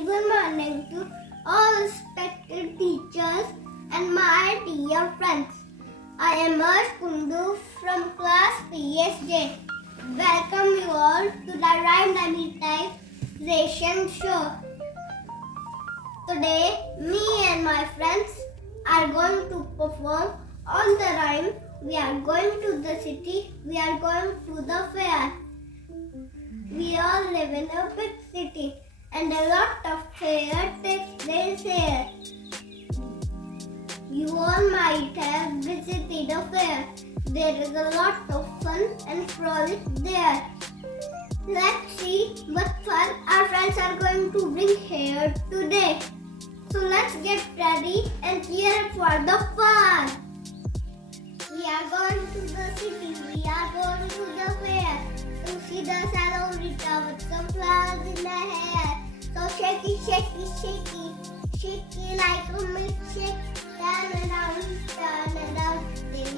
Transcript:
very good morning to all respected teachers and my dear friends. I am Kundu from class PSJ. Welcome you all to the rhyme dramatization show. Today, me and my friends are going to perform on the rhyme. We are going to the city. We are going to the fair. We all live in a big city and a lot of fair takes place here. You all might have visited a fair. There is a lot of fun and frolic there. Let's see what fun our friends are going to bring here today. So let's get ready and cheer for the fun. We are going to the city. We are going to the fair. To see the senorita with some flowers in her hair. So shaky, shaky, shaky, shaky like a milkshake. Turn around, there